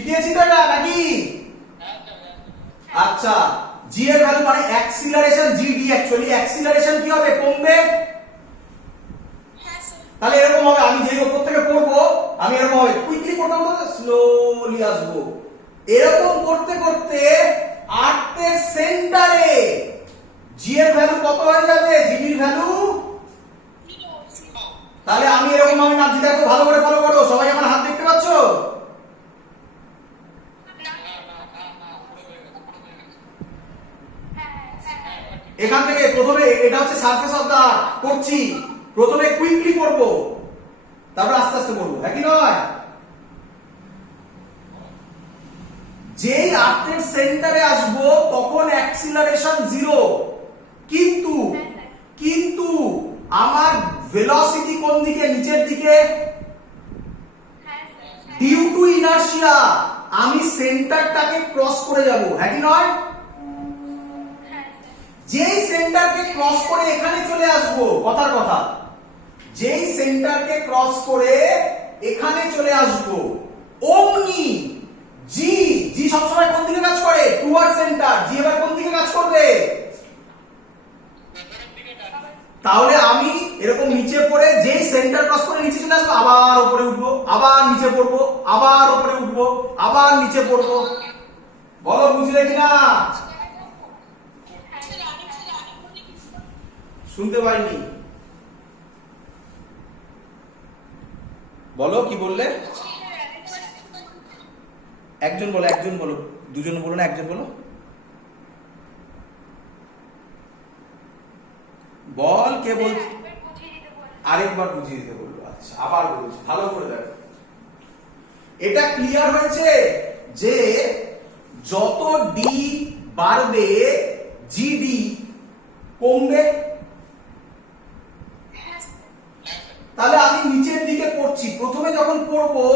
শিখিয়েছি তো এটা নাকি? আচ্ছা, জি এর ভ্যালু মানে অ্যাক্সিলারেশন জিডি, অ্যাকচুয়ালি অ্যাক্সিলারেশন কি হবে? কমবে। তাহলে এরকম হবে, আমি যেই উপর থেকে পড়বো আমি এরকম হবে, কুইকলি পড়তে পড়তে স্লোলি আসবো, এরকম করতে করতে আর্থের সেন্টারে জি এর ভ্যালু কত হয়ে যাবে? জিডির ভ্যালু। তাহলে আমি এরকম ভাবে নাচছি, দেখো ভালো করে ফলো করো, সবাই আমার হাত দেখতে পাচ্ছো? এখান থেকে প্রথমে এটা হচ্ছে সারফেস অফ দা করছি, প্রথমে কুইকলি করব, তারপর আস্তে আস্তে করবো, হ্যাঁ কি নয়? যেই আর্থের সেন্টারে আসবো তখন অ্যাক্সিলারেশন জিরো, কিন্তু কিন্তু আমার ভেলোসিটি কোন দিকে? নিচের দিকে। ডিউ টু ইনার্শিয়া আমি সেন্টারটাকে ক্রস করে যাব, হ্যাঁ কি নয়? যেই সেন্টারকে ক্রস করে এখানে চলে আসবো, কথার কথা, যেই সেন্টারকে ক্রস করে এখানে চলে আসবো, অমনি জি, জি সবসময় কোন দিকে কাজ করে? Toward centre. জি এবার কোন দিকে কাজ করবে? তাহলে আমি এরকম নিচে পড়ে যেই সেন্টার ক্রস করে নিচে চলে আসবো, আবার উপরে উঠবো, আবার নিচে পড়বো, আবার উপরে উঠবো, আবার নিচে পড়বো। বলো বুঝলে কিনা? শুনতে পাইনি, বলো কি বললে? একজন বলো, একজন বলো, দুজন বলো না, একজন বলো। বল, কে বল? আরেকবার বুঝিয়ে দিতে বললো। আচ্ছা, আবার বলছি, ভালো করে দেখো। এটা ক্লিয়ার হয়েছে যে যত ডি বাড়বে জিডি কমবে। তাহলে আমি নিচের দিকে পড়ছি, প্রথমে যখন পড়বো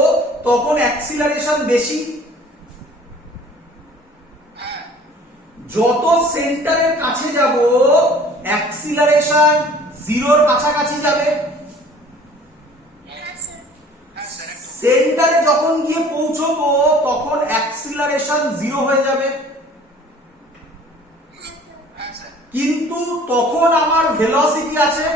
তখন অ্যাক্সিলারেশন বেশি, যত সেন্টারের কাছে যাব অ্যাক্সিলারেশন জিরোর কাছাকাছি যাবে। সেন্টারে যখন গিয়ে পৌঁছবো তখন অ্যাক্সিলারেশন জিরো হয়ে যাবে, কিন্তু তখন আমার ভেলোসিটি আছে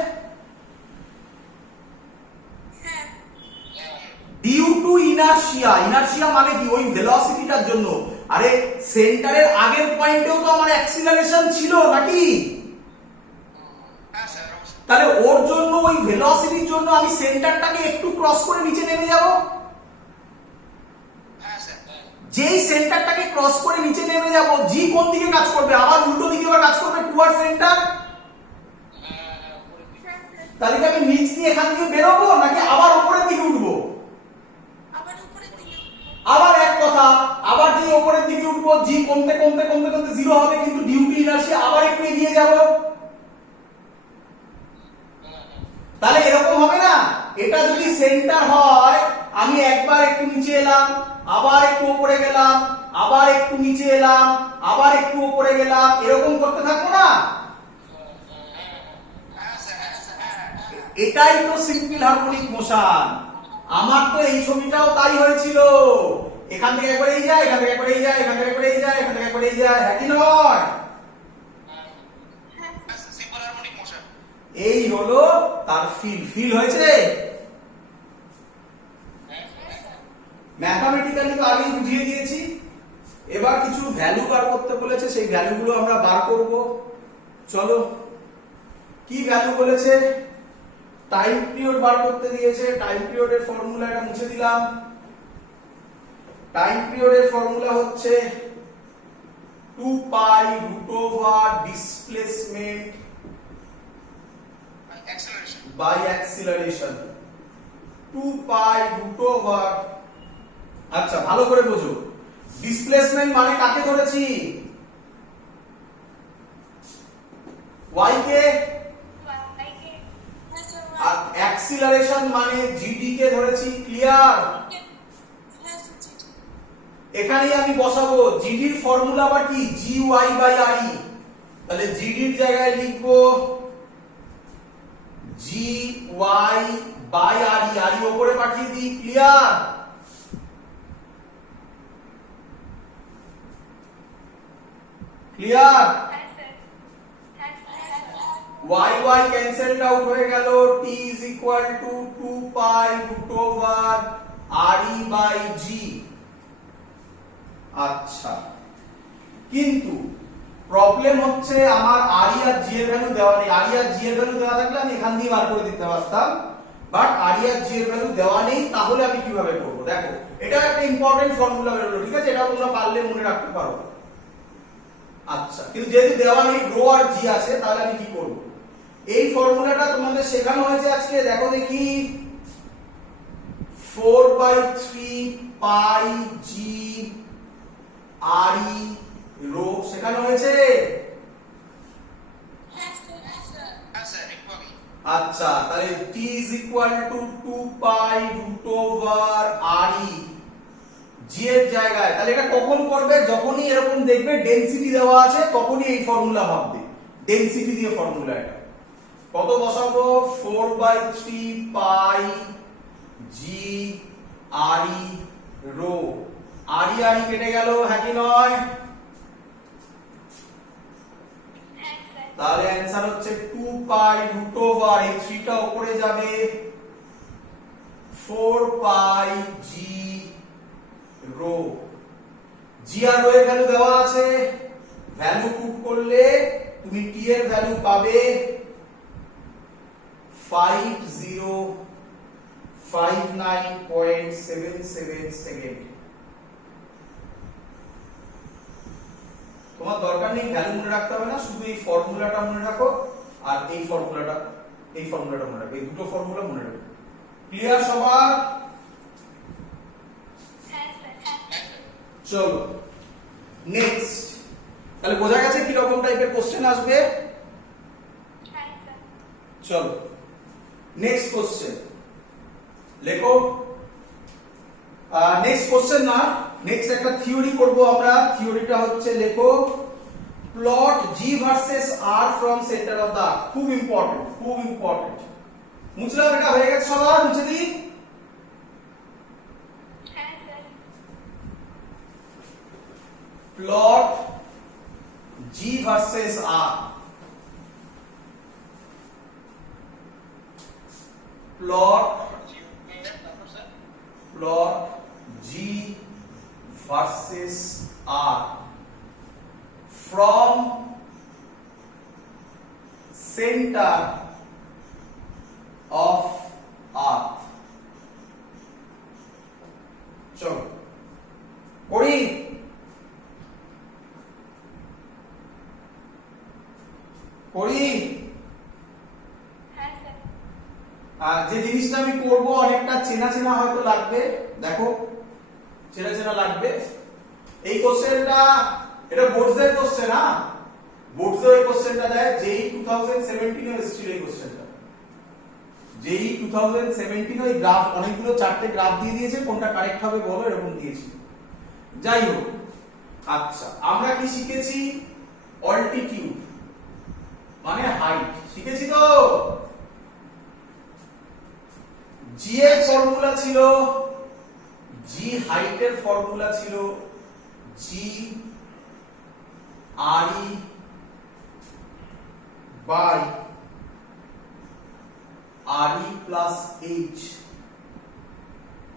ডিউ টু ইনার্শিয়া। ইনার্শিয়া মানে কি? ওই ভেলোসিটিটার জন্য। আরে সেন্টারের আগের পয়েন্টেও তো আমার অ্যাক্সিলারেশন ছিল নাকি? তাহলে ওর জন্য, ওই ভেলোসিটির জন্য আমি সেন্টারটাকে একটু ক্রস করে নিচে নেমে যাব। যেই সেন্টারটাকে ক্রস করে নিচে নেমে যাব, জি কোন দিকে কাজ করবে? আবার উল্টো দিকে আবার কাজ করবে, টুয়ার্ড সেন্টার। তাহলে কি আমি নিচ দিয়ে এখান থেকে বেরোবো নাকি আবার উপরের দিকে উঠবো? আবার এক কথা, আবার যে উপরের দিকে উঠবো, জি কমতে কমতে কমতে কমতে জিরো হবে, কিন্তু ডিউ টু ইনার্শিয়া আবার একটু এগিয়ে যাব। তাহলে এরকম হবে না? এটা যদি সেন্টার হয়, আমি একবার একটু নিচে এলাম, আবার একটু উপরে গেলাম, আবার একটু নিচে এলাম, আবার একটু উপরে গেলাম, এরকম করতে থাকবো না? এটাই তো সিম্পল হারমোনিক মোশন। আমার তো এই ছবিটাও তাই হয়েছিল, এখান থেকে একবার এই যায়, এখান থেকে একবার এই যায়, এখান থেকে একবার এই যায়, এখান থেকে একবার এই যায়, হ্যাঁ কি নয়? এই হলো তার ফিল। ফিল হয়েছে? ম্যাথমেটিক্যালি তো আগেই বুঝিয়ে দিয়েছি, এবার কিছু ভ্যালু বার করতে বলেছে, সেই ভ্যালুগুলো আমরা বার করব। চলো, কি ভ্যালু বলেছে? টাইম পিরিয়ড বার করতে দিয়েছে। টাইম পিরিয়ডের ফর্মুলাটা মুছে দিলাম। টাইম পিরিয়ডের ফর্মুলা হচ্ছে 2 pi root over displacement by acceleration. 2 pi root over, আচ্ছা ভালো করে বোঝো, ডিসপ্লেসমেন্ট মানে কাকে ধরেছি? y কে। আর অ্যাক্সিলারেশন মানে জিডি কে ধরেছি। ক্লিয়ার? এখানেই আমি বসাবো জিডির ফর্মুলা বা কি? G y by r e. তাহলে জিডির জায়গায় লিখবো জি ওয়াই বাই আর ই, আর ই উপরে পাঠিয়ে দিই। Clear? Clear? y y cancelled out হয়ে গেল, t is equal to 2 pi root over re by g। আচ্ছা, কিন্তু প্রবলেম হচ্ছে আমার re আর g এর ভ্যালু দেওয়া নেই। re আর g এর ভ্যালু দেওয়া থাকলে আমি এখান দিয়ে বার করে দিতে পারতাম, বাট re আর g এর ভ্যালু দেওয়া নেই। তাহলে আমি কিভাবে করব? দেখো, এটা একটা ইম্পর্টেন্ট ফর্মুলা বেরোলো, ঠিক আছে? এটা তোমরা পারলে মনে রাখতে পারো। আচ্ছা, কিন্তু যেহেতু দেওয়া নেই রো আর জি আছে, তাহলে আমি কি করব? এই ফর্মুলাটা তোমাদের শেখানো হয়েছে আজকে, দেখো দেখি, 4/3 পাই জি আরই রো শেখানো হয়েছে। আচ্ছা, তাহলে t is equal to 2 pi root over re g এর জায়গায়, তাহলে এটা কখন করবে? যখনই এরকম দেখবে ডেনসিটি দেওয়া আছে, তখনই এই ফর্মুলা ভাববে, ডেনসিটি দিয়ে ফর্মুলা। এটা কত বসাবো? 4/3 পাই জি আরই রো, আরই আরই কেটে গেল, হ্যাঁ কি নয়? তাহলে অ্যানসার হচ্ছে 2 পাই রুট ওভার, এই 3 টা উপরে যাবে, 4 পাই জি রো। জি আর রো এর ভ্যালু দেওয়া আছে, ভ্যালু পুট করলে তুমি টি এর ভ্যালু পাবে 5059.77 সেকেন্ড। তোমার দরকার নেই ভ্যালু মনে রাখতে হবে না, শুধু এই ফর্মুলাটা মনে রাখো আর এই ফর্মুলাটা মনে রাখো, এই দুটো ফর্মুলা মনে রাখো। ক্লিয়ার সবার? চলো নেক্সট। তাহলে বোঝা গেছে কি রকম টাইপের কোশ্চেন আসবে। চলো নেক্সট কোশ্চেন লেখো। নেক্সট কোশ্চেন না, নেক্সট একটা থিওরি করব আমরা। থিওরিটা হচ্ছে, লেখো, plot g versus r from centre of the earth. খুব ইম্পর্টেন্ট, খুব ইম্পর্টেন্ট। মুছলাম, এটা হয়ে গেছে সবার? মুছে দিই। Plot g versus R, plot G versus R from center of earth। চলো করি। যে জিনিসটা আমি করব অনেকটা চেনা চেনা হয়তো লাগবে, দেখো চেনা চেনা লাগবে। এই কোশ্চেনটা, এটা বোর্ডসের কোশ্চেন। না, বোর্ডসে এই কোশ্চেনটা দেয়, যেই 2017 এ এসেছিল এই কোশ্চেনটা। যেই 2017 ওই গ্রাফ, অনেকগুলো চারটে গ্রাফ দিয়ে দিয়েছে, কোনটা কারেক্ট হবে বলো, এরকম দিয়েছে। যাই হোক, আচ্ছা আমরা কি শিখেছি? অল্টিটিউড মানে হাইট শিখেছি তো। জি এর ফর্মুলা ছিল, জি হাইটের ফর্মুলা ছিল জি আরই বাই আরই প্লাস এইচ,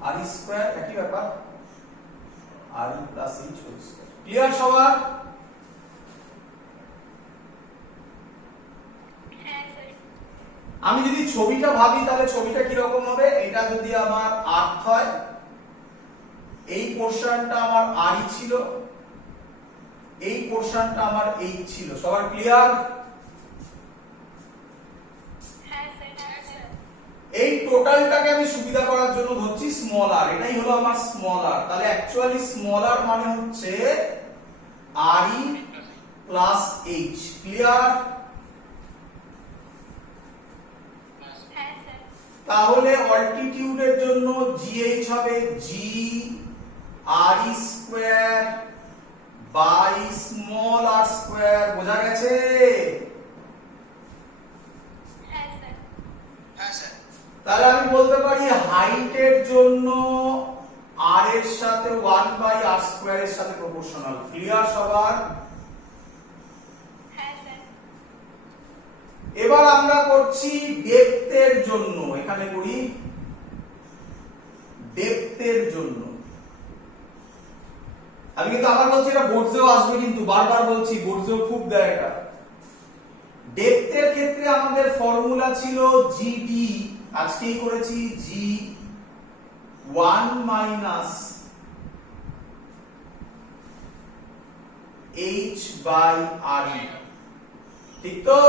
আরই স্কয়ার একই ব্যাপার, r e plus h whole square. Clear সবার? আমি যদি ছবিটা ভাবি, তাহলে ছবিটা কি রকম হবে? এটা যদি আমার আর্থ হয়, এই পোরশনটা আমার আরই ছিল, এই পোরশনটা আমার এইচ ছিল। সবার ক্লিয়ার? এই টোটালটাকে আমি সুবিধা করার জন্য ধরছি স্মল আর, এটাই হলো আমার স্মল আর। তাহলে অ্যাকচুয়ালি স্মল আর মানে হচ্ছে আরই প্লাস এইচ। ক্লিয়ার? তাহলে অল্টিটিউডের জন্য জিএইচ হবে g r e square by small r square. বোঝা গেছে? তাহলে আমি বলতে পারি হাইটের জন্য আর এর সাথে 1/r² এর সাথে প্রপোর্শনাল। ক্লিয়ার সবার? এবার আমরা করছি ডেপথের জন্য, এখানে করি ডেপথের জন্য। আমি কিন্তু আবার বলছি এটা বোর্ডসেও আসবে, কিন্তু বারবার বলছি বোর্ডসেও খুব দেয় এটা। ডেপথের ক্ষেত্রে আমাদের ফর্মুলা ছিল জিডি, আজকেই করেছি g 1 minus h by r, ঠিক তো?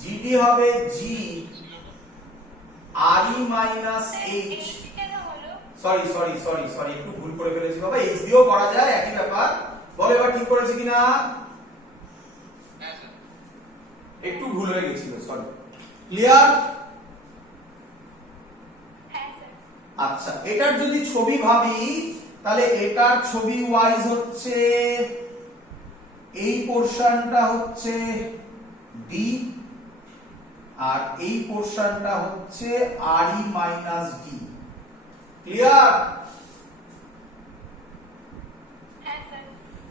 জিডি হবে g r e minus h, sorry sorry sorry sorry একটু ভুল করে ফেলেছি বাবা, এইচ দিয়েও করা যায়, একই ব্যাপার। বল এবার ঠিক করেছি কিনা? একটু ভুল হয়ে গেছিল, সরি। ক্লিয়ার? আচ্ছা, এটার যদি ছবি ভাবি তাহলে এটার ছবি ওয়াইজ হচ্ছে এই পোরশনটা হচ্ছে ডি আর এই পোরশনটা হচ্ছে আর ই মাইনাস ডি। ক্লিয়ার?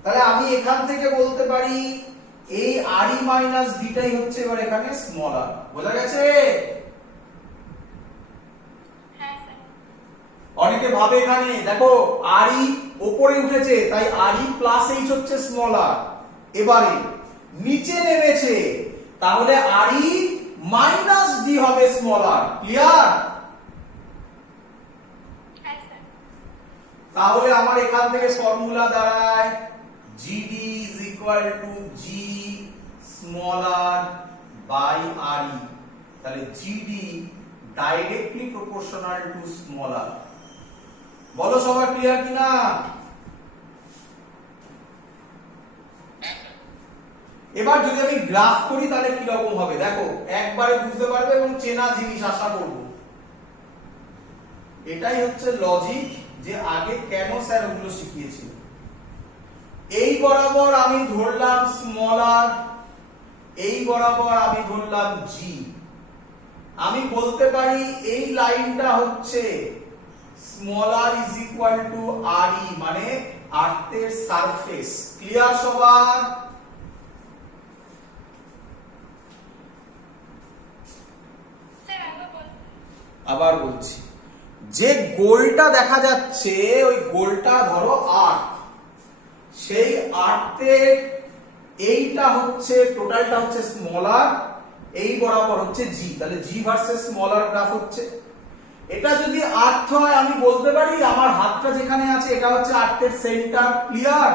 তাহলে আমি এখান থেকে বলতে পারি এই আর ই মাইনাস ডিটাই হচ্ছে এবার এখানে স্মল আর। বোঝা গেছে? অনেকে ভাবে এখানে দেখো আর ই উপরে উঠেছে তাই আর ই প্লাস এইচ হচ্ছে স্মল আর, এবারে নিচে নেমেছে তাহলে আর ই মাইনাস ডি হবে স্মল আর। ক্লিয়ার? তাহলে আমার এখান থেকে ফর্মুলা দাঁড়ায় g d is equal to g small r by r e. তাহলে g d directly proportional to small r. বলো সবার ক্লিয়ার কিনা? এবার যদি আমি গ্রাফ করি তাহলে কি রকম হবে দেখো, একবারে বুঝতে পারবে এবং চেনা জিনিস আশা করব। এটাই হচ্ছে লজিক যে আগে কেন স্যার ওগুলো শিখিয়েছিল। এই বরাবর আমি ধরলাম স্মল আর, এই বরাবর আমি ধরলাম জি। আমি বলতে পারি এই লাইনটা হচ্ছে small r is equal to r e, মানে আর্থের সারফেস। ক্লিয়ার সবার? আবার বলছি, যে গোলটা দেখা যাচ্ছে ওই গোলটা ধরো আর্থ, সেই আর্থের এইটা হচ্ছে টোটালটা হচ্ছে স্মল আর, এই বরাবর হচ্ছে জি। তাহলে জি ভার্সেস স্মল আর গ্রাফ হচ্ছে। এটা যদি আর্থ হয় আমি বলতে পারি আমার হাতটা যেখানে আছে এটা হচ্ছে আর্থের সেন্টার। ক্লিয়ার?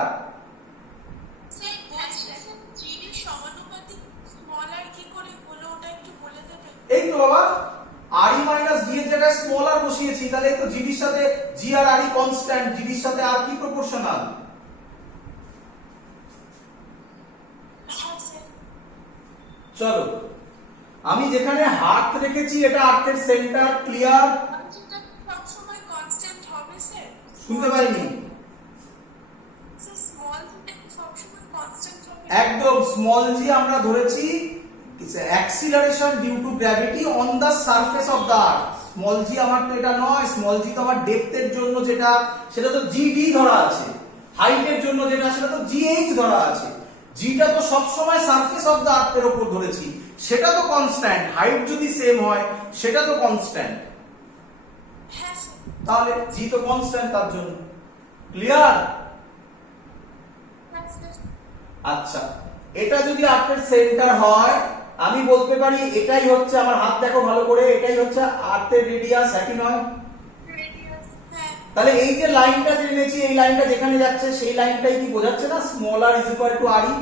এই তো বাবা আর ই মাইনাস ডি এর জায়গায় স্মল আর বসিয়েছি, তাহলে তো জিডির সাথে জি আর আর ই কনস্ট্যান্ট, জিডির সাথে আর কি প্রপোর্শনাল? চলো আমি যেখানে হাত রেখেছি এটা আর্থের সেন্টার। ক্লিয়ার? শুনতে পাইনি। একদম স্মল জি আমরা ধরেছি acceleration due to gravity on the surface of the earth. Small g আমার তো এটা নয়, স্মল জি তো আমার ডেপথের জন্য যেটা সেটা তো জিডি ধরা আছে, হাইটের জন্য যেটা সেটা তো জিএইচ ধরা আছে। জিটা তো সব সময় সারফেস অফ দা আর্থের উপর ধরেছি, সেটা তো কনস্ট্যান্ট। হাইট যদি সেম হয় সেটা তো কনস্ট্যান্ট, তাহলে জি তো কনস্ট্যান্ট তার জন্য। ক্লিয়ার? আচ্ছা, এটা যদি আর্থের সেন্টার হয় আমি বলতে পারি এটাই হচ্ছে আমার হাত দেখো ভালো করে, এটাই হচ্ছে আর্থের রেডিয়াস, একই নয়? তাহলে এই যে লাইনটা জেনেছি এই লাইনটা যেখানে যাচ্ছে সেই লাইনটাই কি বোঝাচ্ছে না small r is equal to r e?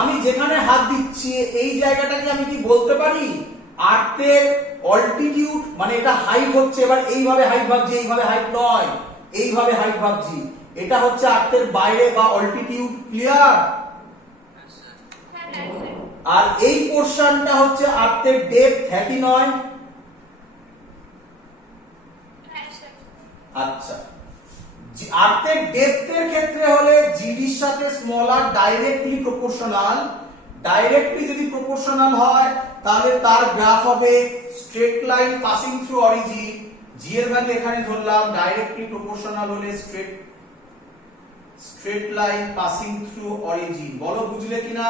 আমি যেখানে হাত দিচ্ছি এই জায়গাটাকে আমি কি বলতে পারি আর্থের অল্টিটিউড, মানে এটা হাইট হচ্ছে, এবার এইভাবে হাইট ভাবছি, এইভাবে হাইট নয়, এইভাবে হাইট ভাবছি, এটা হচ্ছে আর্থের বাইরে বা অল্টিটিউড। ক্লিয়ার? আর এই পোরশনটা হচ্ছে আর্থের ডেপথ, হ্যাঁ কি নয়? আচ্ছা, আর্থের ডেপথের ক্ষেত্রে হলে জিডির সাথে small r directly proportional. Directly যদি প্রপোর্শনাল হয় তাহলে তার গ্রাফ হবে straight line passing through origin. G এর ভ্যালু এখানে ধরলাম, ডাইরেক্টলি প্রপোর্শনাল হলে straight straight line passing through origin. বলো বুঝলে কিনা?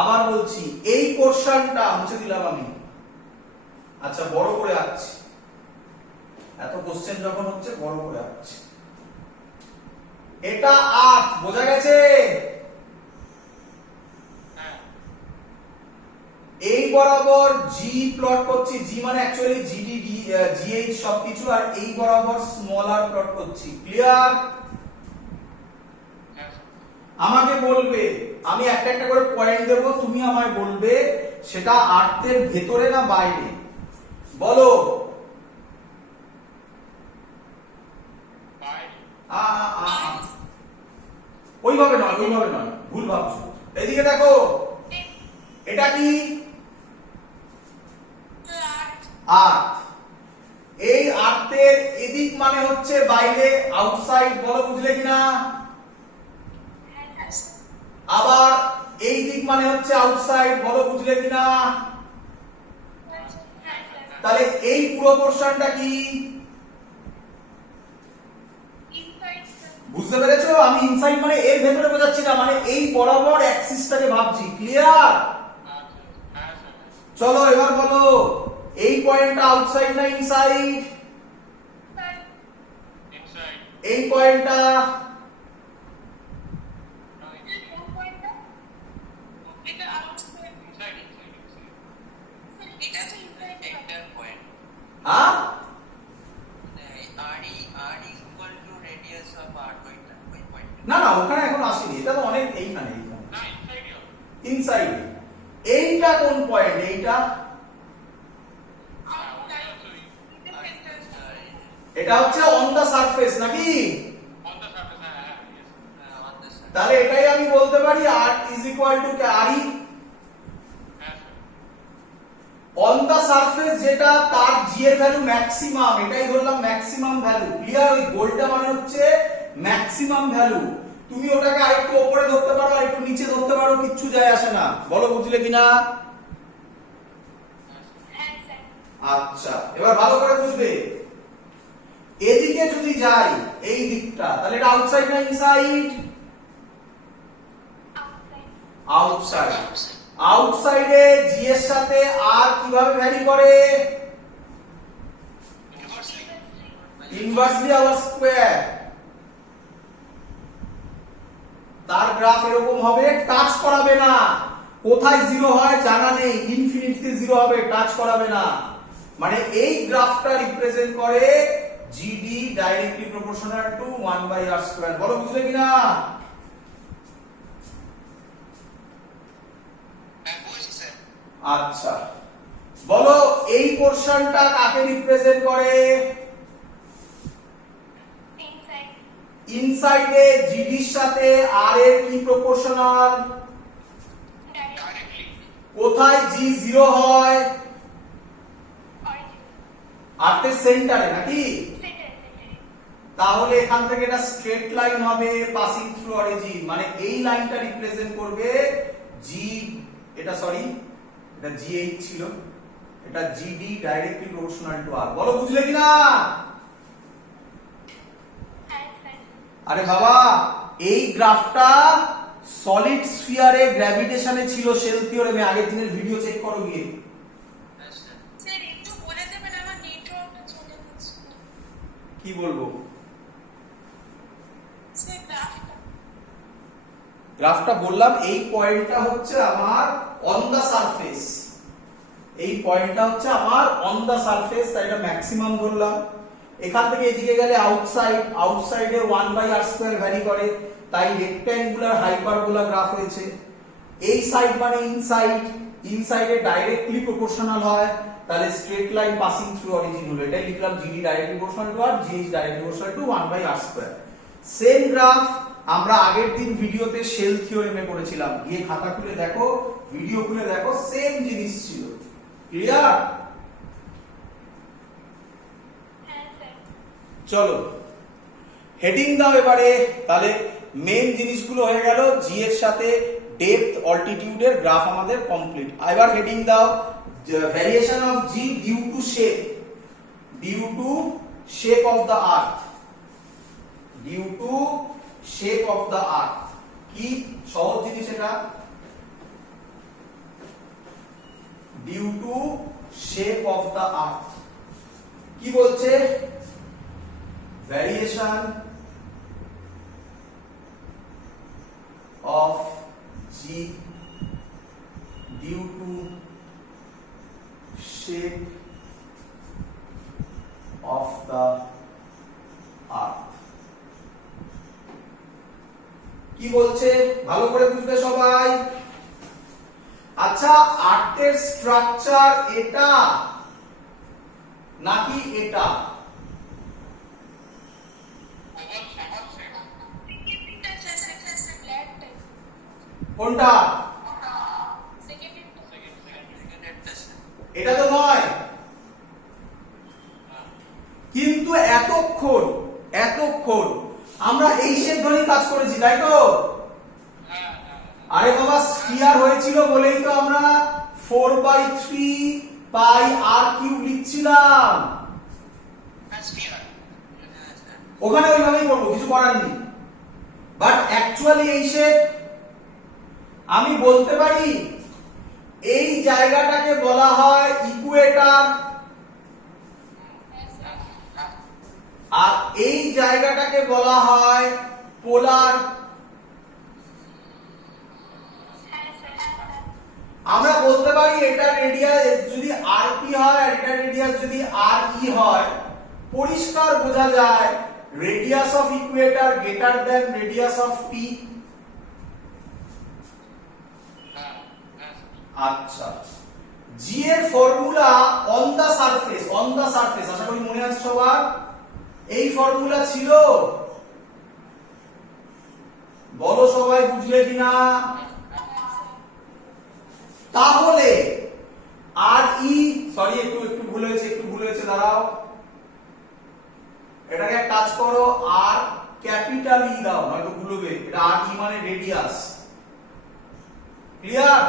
আবার বলছি, এই পোরশনটা মুছে দিলাম আমি। আচ্ছা, বড় করে আঁকছি, এত কোশ্চেন যখন হচ্ছে বড় করে আঁকছি। এটা 8, বোঝা গেছে? এই বরাবর জি প্লট করছি, জি মানে অ্যাকচুয়ালি জিডি জিএইচ সবকিছু, আর এই বরাবর স্মল আর প্লট করছি। ক্লিয়ার? আমাকে বলবে, আমি একটা একটা করে পয়েন্ট দেব, তুমি আমায় বলবে সেটা আর্থের ভেতরে না বাইরে। বলো। ওইভাবে নয়, ওইভাবে নয়, ভুল ভাবছো। এদিকে দেখো, এটা কি? আর্থ। এই আর্থের এদিক মানে হচ্ছে বাইরে, আউটসাইড। বলো বুঝলে কিনা? আবার এই দিক মানে হচ্ছে আউটসাইড। বলো বুঝলে কিনা? তাহলে এই পুরো পোরশনটা কি? বুঝতে পেরেছো? আমি ইনসাইড মানে এর ভেতরে বোঝাচ্ছি না, মানে এই বরাবর অ্যাক্সিসটাকে ভাবছি। ক্লিয়ার? চলো এবার বলো, এই পয়েন্টটা আউটসাইড না ইনসাইড? এই পয়েন্টটা হ্যাঁ, না না ওখানে এখন আসেনি, এটা তো অনেক এইখানে ইনসাইড। এইটা কোন পয়েন্ট? এইটা, এটা হচ্ছে অন দা সারফেস নাকি? তাহলে এটাই আমি বলতে পারি r is equal to r e on the surface, যেটা তার জি এর ভ্যালু ম্যাক্সিমাম, এটাই ধরলাম ম্যাক্সিমাম ভ্যালু। ক্লিয়ার? ওই গোলটা মানে হচ্ছে ম্যাক্সিমাম ভ্যালু। তুমি ওটাকে আরেকটু উপরে ধরতে পারো, আর একটু নিচে ধরতে পারো, কিচ্ছু যায় আসে না। বলো বুঝলে কিনা? আচ্ছা, এবার ভালো করে বুঝবে। এদিকে যদি যাই, এই দিকটা, তাহলে এটা আউটসাইড না ইনসাইড? আউটসাইড। আউটসাইডে জি এর সাথে আর কিভাবে ভ্যারি করে? Inversely r square. তার গ্রাফ এরকম হবে, টাচ করাবে না। কোথায় জিরো হয় জানা নেই, ইনফিনিটিতে জিরো হবে, টাচ করাবে না। মানে এই গ্রাফটা রিপ্রেজেন্ট করে GD directly proportional to 1/r square. বলো বুঝলে কিনা? আচ্ছা, বলো এই পোরশনটা কাকে রিপ্রেজেন্ট করে? ইনসাইডে জিডির সাথে আর এর কি প্রপোর্শনাল? কোথায় জি জিরো হয়? আর্থের সেন্টারে নাকি? তাহলে এখান থেকে এটা স্ট্রেট লাইন হবে পাসিং থ্রু অরিজিন, মানে এই লাইনটা রিপ্রেজেন্ট করবে জি, এটা সরি এটা জিএইচ ছিল, এটা জিডি ডাইরেক্টলি প্রপোর্শনাল টু আর। বলো বুঝলে কিনা? আরে বাবা, এই গ্রাফটা সলিড স্ফিয়ারে গ্র্যাভিটেশনে ছিল শেল থিওরেমে, আগের দিনের ভিডিও চেক করো গিয়ে। কি বলবো? গ্রাফটা বললাম, এই পয়েন্টটা হচ্ছে আমার অন দা সারফেস, এই পয়েন্টটা হচ্ছে আমার অন দা সারফেস, তাই এটা ম্যাক্সিমাম ধরলাম। এখান থেকে এদিকে গেলে আউটসাইড, আউটসাইডে 1/r স্কয়ার ভ্যারি করে, তাই রেক্ট্যাঙ্গুলার হাইপারবোলা গ্রাফ হয়েছে। এই সাইড মানে ইনসাইড, ইনসাইডে ডাইরেক্টলি প্রপোর্শনাল হয়, তাহলে straight line passing through origin হলো, এটাই লিখলাম gd directly proportional to r, gh directly proportional to 1/r square. Same graph আমরা আগের দিন ভিডিওতে শেল থিওরেমে পড়েছিলাম, গিয়ে খাতা খুলে দেখো, ভিডিও খুলে দেখো, সেম জিনিস ছিল। ক্লিয়ার? চলো হেডিং দাও এবারে। তাহলে মেন জিনিসগুলো হয়ে গেল, জি এর সাথে ডেপথ অল্টিটিউডের গ্রাফ আমাদের কমপ্লিট। এবার হেডিং দাও, variation of G due to shape of the earth, due to shape of the earth. কি সহজ জিনিস এটা, due to shape of the earth কি বলছে, variation of G due to shape of the earth কি বলছে ভালো করে বুঝবে সবাই। আচ্ছা, আর্থের স্ট্রাকচার এটা নাকি এটা? কোনটা? এটা তো নয়, কিন্তু এতক্ষণ আমরা এই শেপ ধরেই কাজ করেছি, তাই তো? আরে বাবা, স্ফিয়ার হয়েছিল বলেই তো আমরা 4/3 পাই আর কিউব লিখছিলাম। ওখানে ওইভাবেই করবো, কিছু করার নেই। বাট অ্যাকচুয়ালি এই শেপ আমি বলতে পারি এই জায়গাটাকে বলা হয় ইকুয়েটর, আর এই জায়গাটাকে বলা হয় পোলার। আমরা বলতে পারি এটা রেডিয়াস যদি আরপি হয় আর এটা রেডিয়াস যদি আর ই হয়, পরিষ্কার বোঝা যায় radius of Ecuador greater than radius of P. আচ্ছা, জি এর ফর্মুলা অন দা সারফেস, আশা করি মনে আছে সবার। এই ফর্মুলা ছিল, বলো সবাই বুঝলে কিনা? তাহলে আর ই, সরি একটু ভুল হয়েছে, দাঁড়াও, এটাকে এক কাজ করো, আর ক্যাপিটাল ই দাও, নয়তো ভুলবে। এটা আর ই মানে রেডিয়াস, ক্লিয়ার?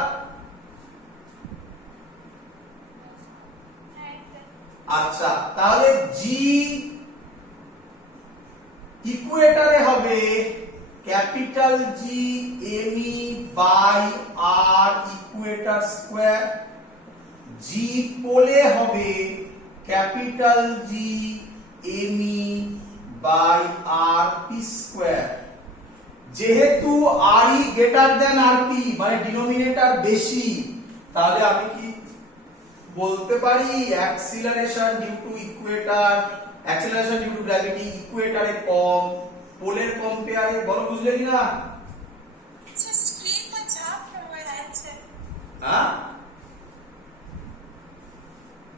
আচ্ছা, তাহলে জি ইকুয়েটরে হবে capital g m e by r equator square, g পোলে হবে capital g m e by r p square. যেহেতু r e greater than r p মানে ডিনোমিনেটর বেশি, তাহলে আমি কি বলতে পারি acceleration due to equator, acceleration due to gravity ইকুয়েটরে কম, পোলের কম্পেয়ারে। বলো বুঝলে কিনা? স্ক্রিন তো চাপ হয়ে যাচ্ছে, হ্যাঁ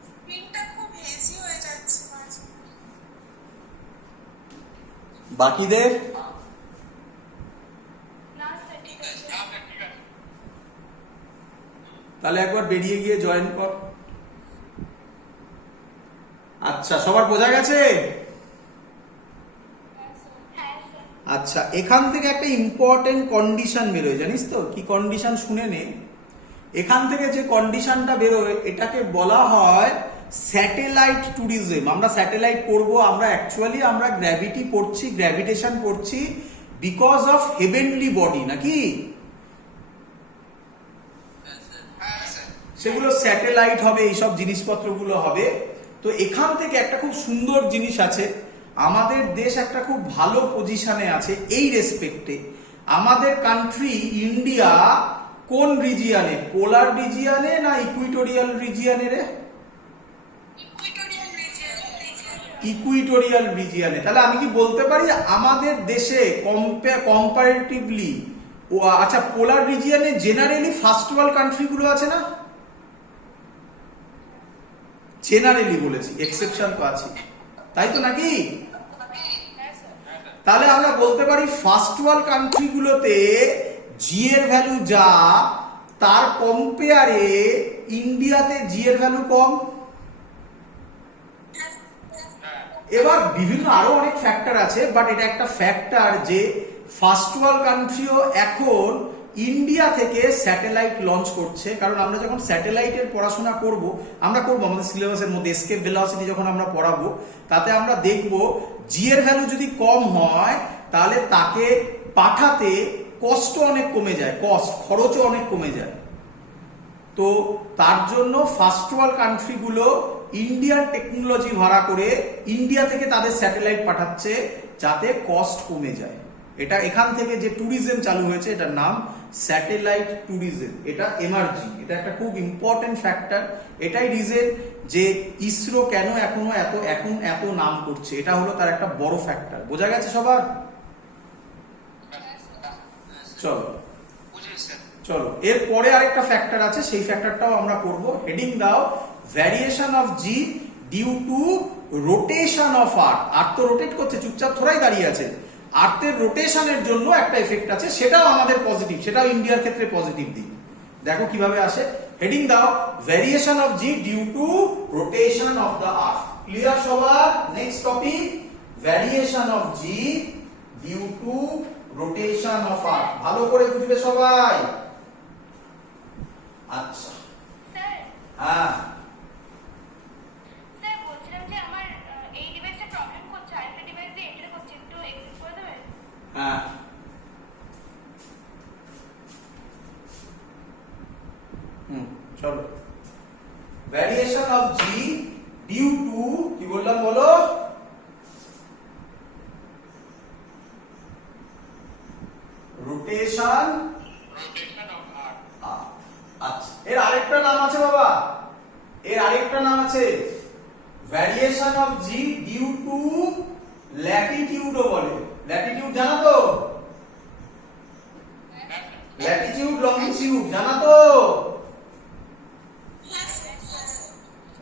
স্ক্রিনটা খুব হেজি হয়ে যাচ্ছে মাঝে। বাকিদের না স্যার ঠিক আছে, তাহলে একবার বেরিয়ে গিয়ে জয়েন কর। আচ্ছা, সবার বোঝা গেছে? হ্যাঁ স্যার। আচ্ছা, এখান থেকে একটা ইম্পর্টেন্ট কন্ডিশন বেরোয়, জানিস তো কি কন্ডিশন? শুনে নে। এখান থেকে যে কন্ডিশনটা বেরোয় এটাকে বলা হয় স্যাটেলাইট ট্যুরিজম। আমরা স্যাটেলাইট পড়বো, আমরা অ্যাকচুয়ালি আমরা গ্র্যাভিটি পড়ছি, গ্র্যাভিটেশন পড়ছি বিকজ অফ হেভেনলি বডি, নাকি? সেগুলো স্যাটেলাইট হবে, এইসব জিনিসপত্রগুলো হবে। তো এখান থেকে একটা খুব সুন্দর জিনিস আছে, আমাদের দেশ একটা খুব ভালো পজিশনে আছে এই রেসপেক্টে। আমাদের কান্ট্রি ইন্ডিয়া কোন রিজিয়নে, পোলার রিজিয়নে না ইকুইটোরিয়াল রিজিয়নে রে? ইকুইটোরিয়াল রিজিয়নে। তাহলে আমি কি বলতে পারি আমাদের দেশে কম্পারেটিভলি, আচ্ছা পোলার রিজিয়নে জেনারেলি ফার্স্ট ওয়ার্ল্ড কান্ট্রিগুলো আছে না? জেনারেলি বলেছি, এক্সেপশন তো আছে, তাই তো নাকি? তাহলে আমরা বলতে পারি ফার্স্ট ওয়ার্ল্ড কান্ট্রিগুলোতে জি এর ভ্যালু যা, তার কম্পেয়ারে ইন্ডিয়াতে জি এর ভ্যালু কম। এবার বিভিন্ন আরো অনেক ফ্যাক্টর আছে, বাট এটা একটা ফ্যাক্টর যে ফার্স্ট ওয়ার্ল্ড কান্ট্রিও এখন ইন্ডিয়া থেকে স্যাটেলাইট লঞ্চ করছে, কারণ আমরা যখন স্যাটেলাইটের পড়াশোনা করব আমাদের সিলেবাসের মধ্যে এসকেপ ভেলোসিটি যখন আমরা পড়াবো, তাতে আমরা দেখব জি এর ভ্যালু যদি কম হয় তাহলে তাকে পাঠাতে কষ্ট অনেক কমে যায়, খরচও অনেক কমে যায়। তো তার জন্য ফার্স্ট ওয়ার্ল্ড কান্ট্রিগুলো ইন্ডিয়ান টেকনোলজি ভাড়া করে ইন্ডিয়া থেকে তাদের স্যাটেলাইট পাঠাচ্ছে যাতে কস্ট কমে যায়। এটা এখান থেকে যে ট্যুরিজম চালু হয়েছে, এটার নাম স্যাটেলাইট ট্যুরিজম। এটা এমার্জিং, এটা একটা খুব ইম্পর্টেন্ট ফ্যাক্টর। এটাই রিজন যে ইসরো কেন এখন এত নাম করছে, এটা হলো তার একটা বড় ফ্যাক্টর। বোঝা গেছে সবার? চলো এরপরে আরেকটা ফ্যাক্টর আছে, সেই ফ্যাক্টরটাও আমরা করব। হেডিং দাও, variation of g due to rotation of earth. Earth তো রোটেট করছে, চুপচাপ থোড়াই দাঁড়িয়ে আছে। আর্থের রোটেশনের জন্য একটা এফেক্ট আছে, সেটাও আমাদের পজিটিভ, সেটাও ইন্ডিয়ার ক্ষেত্রে পজিটিভ দিক। দেখো কিভাবে আসে। হেডিং দাও, variation of g due to rotation of the earth. Clear সবার? Next topic, variation of g due to rotation of earth. ভালো করে বুঝবে সবাই। আচ্ছা স্যার, হ্যাঁ স্যার বলছিলাম যে আমার এই ডিভাইসে প্রবলেম করছে, আরেকটা ডিভাইস দিয়ে এন্টার করছে, একটু এক্সিট করে দেবেন? হ্যাঁ চলো, variation of g due to, কি বললাম বলো? রোটেশন। আচ্ছা, এর আরেকটা নাম আছে বাবা, এর আরেকটা নাম আছে variation of g due to ল্যাটিটিউডও বলে। ল্যাটিটিউড জানা তো? ল্যাটিটিউড লংজিটিউড জানা তো?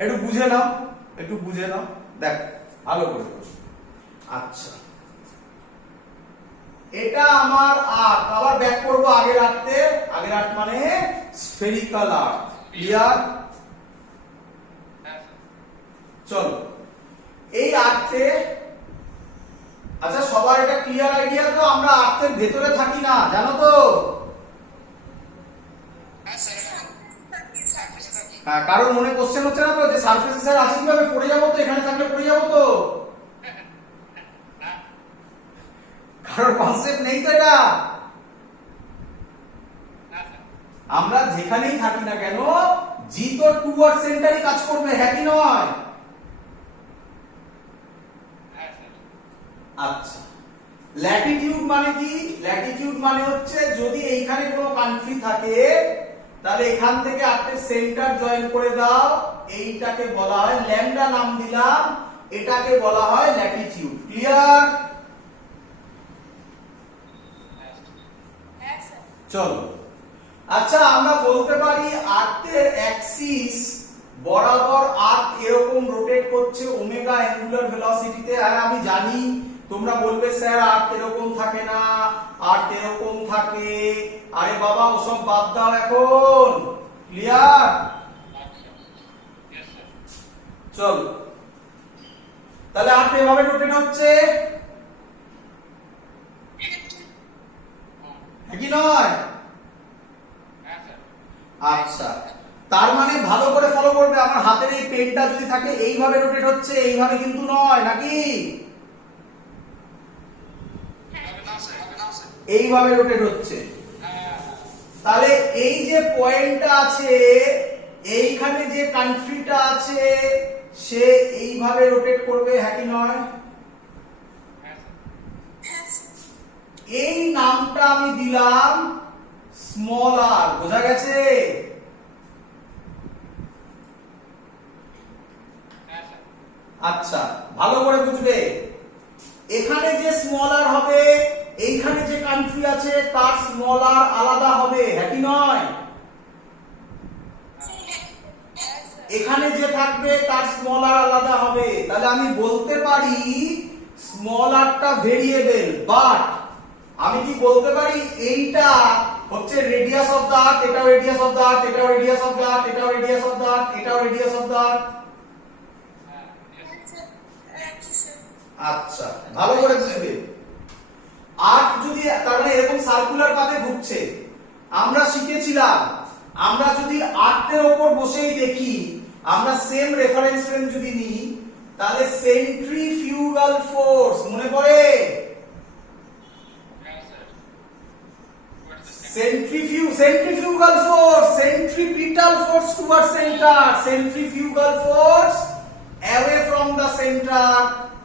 একটু বুঝে নাও, একটু বুঝে নাও, দেখ ভালো করে। আচ্ছা, এটা আমার আর্থ, আবার ব্যাক করব আগের আর্থে। আগের আর্থ মানে স্ফেরিক্যাল আর্থ। ক্লিয়ার? চলো, এই আর্থে, আচ্ছা সবার এটা ক্লিয়ার আইডিয়া তো? আমরা আর্থের ভেতরে থাকি না, জানো তো? হ্যাঁ, কারণ মনে কোশ্চেন হচ্ছে না তো যে সারফেসে স্যার আছে কিভাবে, পড়ে যাবো তো, এখানে থাকলে পড়ে যাবো তো? কারণ কনসেপ্ট নেই তো এটা। আমরা যেখানেই থাকি না কেন, জি তো টুয়ার্ড সেন্টারই কাজ করবে, হ্যাঁ কি নয়? আচ্ছা, ল্যাটিটিউড মানে কি? ল্যাটিটিউড মানে হচ্ছে যদি এইখানে কোনো কান্ট্রি থাকে তাহলে এখান থেকে আর্থের সেন্টার জয়েন করে দাও, এইটাকে বলা হয় ল্যামডা, নাম দিলাম, এটাকে বলা হয় ল্যাটিটিউড। ক্লিয়ার? হ্যাঁ স্যার। চলো, আচ্ছা আমরা বলতে পারি আর্থের অ্যাক্সিস বরাবর আর্থ এরকম রোটেট করছে ওমেগা অ্যাঙ্গুলার ভেলোসিটিতে। আর আমি জানি তোমরা বলবে স্যার আর্থ এরকম থাকে না, আর্থ এরকম থাকে। আরে বাবা ওসব বাদ দাও এখন। ক্লিয়ার? চলো, তাহলে আর্থ এভাবে রোটেট হচ্ছে, হ্যাঁ কি নয়? আচ্ছা, তার মানে ভালো করে ফলো করবে। আমার হাতের এই পেনটা যদি থাকে এইভাবে রোটেট হচ্ছে, এইভাবে কিন্তু নয়, নাকি? এইভাবে রোটেট হচ্ছে। তাহলে এই যে পয়েন্টটা আছে, এইখানে যে কান্ট্রিটা আছে, সে এইভাবে রোটেট করবে, হ্যাঁ কি নয়? এই নামটা আমি দিলাম স্মল আর। বোঝা গেছে? আচ্ছা, ভালো করে বুঝবে। এখানে যে স্মল আর হবে, এইখানে যে কান্ট্রি আছে তার স্মল আর আলাদা হবে, হ্যাঁ কি নয়? এখানে যে থাকবে তার স্মল আর আলাদা হবে। তাহলে আমি বলতে পারি স্মল আরটা ভেরিয়েবল, বাট আমি কি বলতে পারি এইটা হচ্ছে রেডিয়াস অফ দা আর্থ, এটাও রেডিয়াস অফ দা আর্থ, এটাও রেডিয়াস অফ দা আর্থ, এটাও রেডিয়াস অফ দা আর্থ, এটাও রেডিয়াস অফ দা আর্থ। আচ্ছা, ভালো করে বুঝবে। আর্থ যদি, তার মানে এরকম সার্কুলার পাথে ঘুরছে, আমরা শিখেছিলাম আমরা যদি আর্থের ওপর বসেই দেখি, আমরা সেম রেফারেন্স ফ্রেম যদি নিই, তাহলে সেন্ট্রিফিউগাল ফোর্স মনে পড়ে? Centrifugal force, centripetal force toward centre, centrifugal force away from the centre,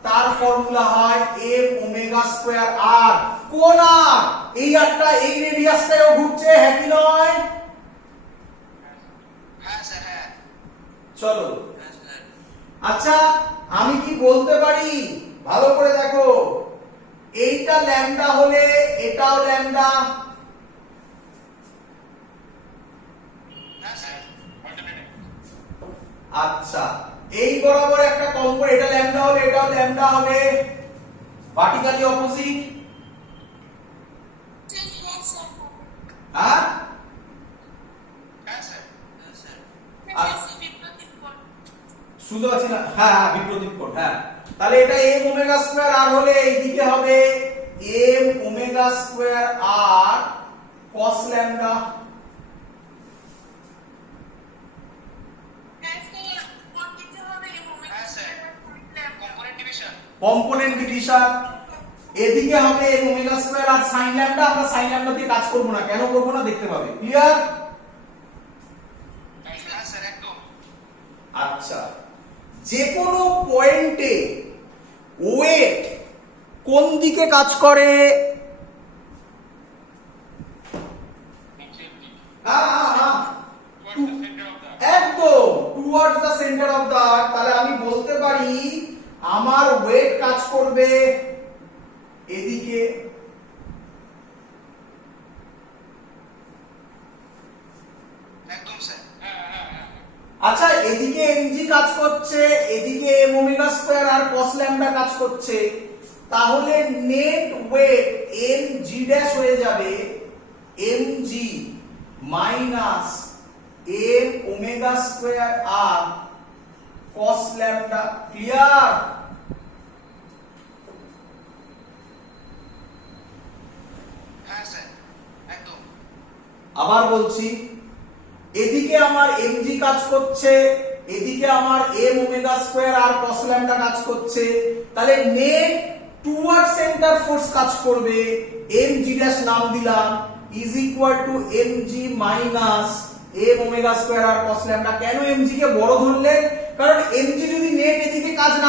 তার ফর্মুলা হয় m ওমেগা স্কয়ার r। কোন r? এই আরটা এই রেডিয়াসটাও ঘুরছে, হ্যাঁ কি নয়? হ্যাঁ স্যার, হ্যাঁ চলো, হ্যাঁ স্যার। আচ্ছা আমি কি বলতে পারি, ভালো করে দেখো, এইটা ল্যামডা হলে এটাও ল্যামডা। হ্যাঁ স্যার। আচ্ছা এই বরাবর একটা কম্পন, এটা ল্যামডা হলে এটাও ল্যামডা হবে, ভার্টিক্যালি অপোজিট। হ্যাঁ স্যার। হ্যাঁ হ্যাঁ স্যার। হ্যাঁ স্যার। বিপ্লবীর কোণ। শুনতে পাচ্ছি না? হ্যাঁ হ্যাঁ, বিপরীত কোণ। হ্যাঁ, তাহলে এটা m ওমেগা স্কয়ার r হলে এইদিকে হবে m omega square r cos lambda. হ্যাঁ স্যার, কোণ দিতে হবে এই ওমেগা হ্যাঁ sir. Square. Component division. Component division. এদিকে হবে m ওমেগা স্কয়ার আর sin ল্যামডা। আমরা sin ল্যামডা দিয়ে কাজ করব না, কেন করব না দেখতে পাবে। ক্লিয়ার? হ্যাঁ স্যার, একদম। আচ্ছা, যে কোনো পয়েন্টে ওয়েট কোন দিকে কাজ করে? একদম towards the centre of the earth. তাহলে আমি বলতে পারি আমার ওয়েট কাজ করবে এদিকে, একদম স্যার। আচ্ছা এদিকে mg কাজ করছে, এদিকে m omega square r cos lambda কাজ করছে, তাহলে নেট ওয়েট mg ড্যাশ হয়ে যাবে mg minus m omega square r cos lambda. Clear? হ্যাঁ স্যার, একদম। আবার বলছি, এদিকে আমার mg কাজ করছে, এদিকে আমার m omega square r cos lambda কাজ করছে, তাহলে নেট টুয়ার্ড সেন্টার ফোর্স কাজ করবে, mg ড্যাশ নাম দিলাম, is equal to mg minus m omega square r cos lambda. কেন mg কে বড় ধরলেন? কারণ mg যদি নেট এদিকে কাজ না